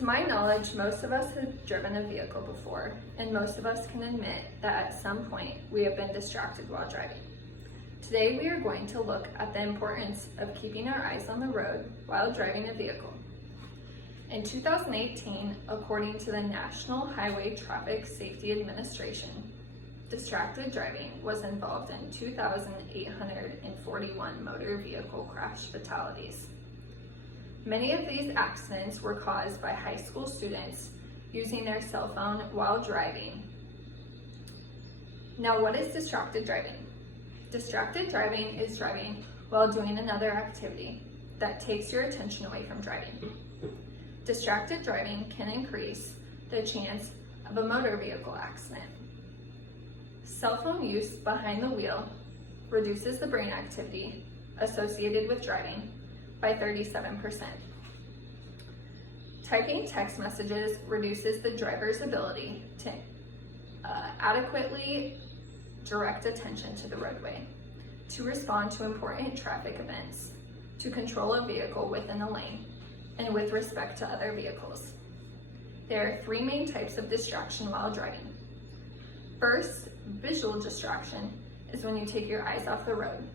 To my knowledge, most of us have driven a vehicle before, and most of us can admit that at some point we have been distracted while driving. Today we are going to look at the importance of keeping our eyes on the road while driving a vehicle. In 2018, according to the National Highway Traffic Safety Administration, distracted driving was involved in 2,841 motor vehicle crash fatalities. Many of these accidents were caused by high school students using their cell phone while driving. Now, what is distracted driving? Distracted driving is driving while doing another activity that takes your attention away from driving. Distracted driving can increase the chance of a motor vehicle accident. Cell phone use behind the wheel reduces the brain activity associated with driving by 37%. Typing text messages reduces the driver's ability to adequately direct attention to the roadway, to respond to important traffic events, to control a vehicle within a lane, and with respect to other vehicles. There are three main types of distraction while driving. First, visual distraction is when you take your eyes off the road.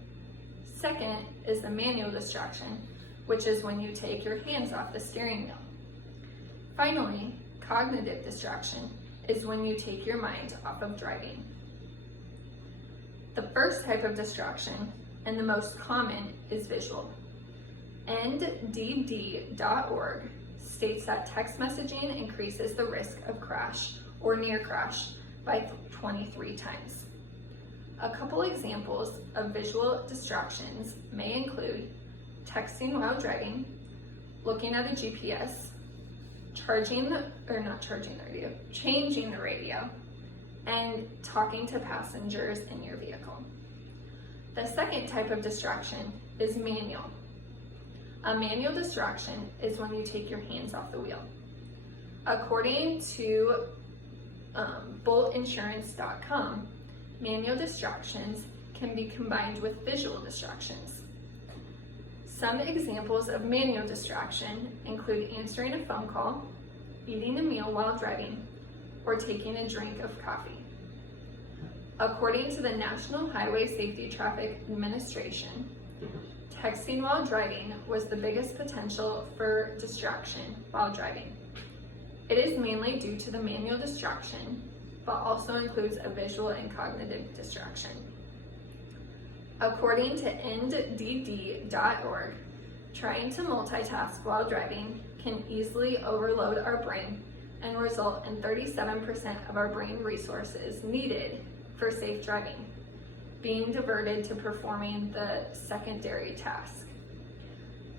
Second is the manual distraction, which is when you take your hands off the steering wheel. Finally, cognitive distraction is when you take your mind off of driving. The first type of distraction, and the most common, is visual. NDD.org states that text messaging increases the risk of crash or near crash by 23 times. A couple examples of visual distractions may include texting while driving, looking at a GPS, changing the radio, and talking to passengers in your vehicle. The second type of distraction is manual. A manual distraction is when you take your hands off the wheel. According to boltinsurance.com, manual distractions can be combined with visual distractions. Some examples of manual distraction include answering a phone call, eating a meal while driving, or taking a drink of coffee. According to the National Highway Safety Traffic Administration, texting while driving was the biggest potential for distraction while driving. It is mainly due to the manual distraction, but also includes a visual and cognitive distraction. According to NDD.org, trying to multitask while driving can easily overload our brain and result in 37% of our brain resources needed for safe driving being diverted to performing the secondary task.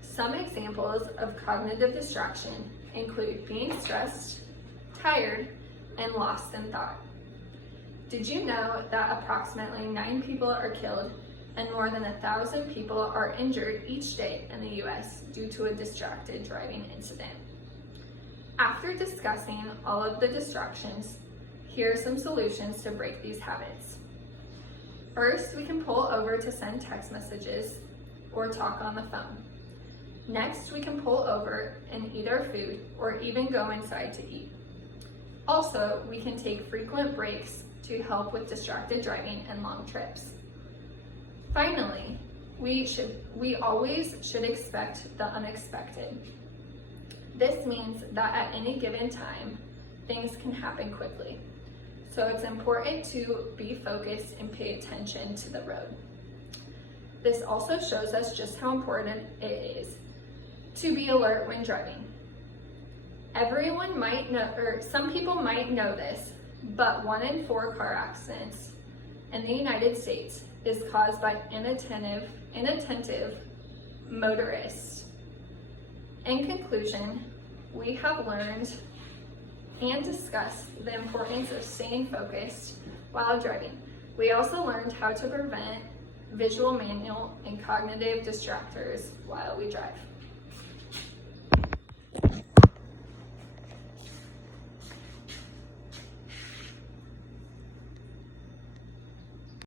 Some examples of cognitive distraction include being stressed, tired, and lost in thought. Did you know that approximately 9 people are killed and more than 1,000 people are injured each day in the US due to a distracted driving incident? After discussing all of the distractions, here are some solutions to break these habits. First, we can pull over to send text messages or talk on the phone. Next, we can pull over and eat our food or even go inside to eat. Also, we can take frequent breaks to help with distracted driving and long trips. Finally, we always should expect the unexpected. This means that at any given time, things can happen quickly. So it's important to be focused and pay attention to the road. This also shows us just how important it is to be alert when driving. Everyone might know, or some people might know this, but 1 in 4 car accidents in the United States is caused by inattentive motorists. In conclusion, we have learned and discussed the importance of staying focused while driving. We also learned how to prevent visual, manual, and cognitive distractors while we drive.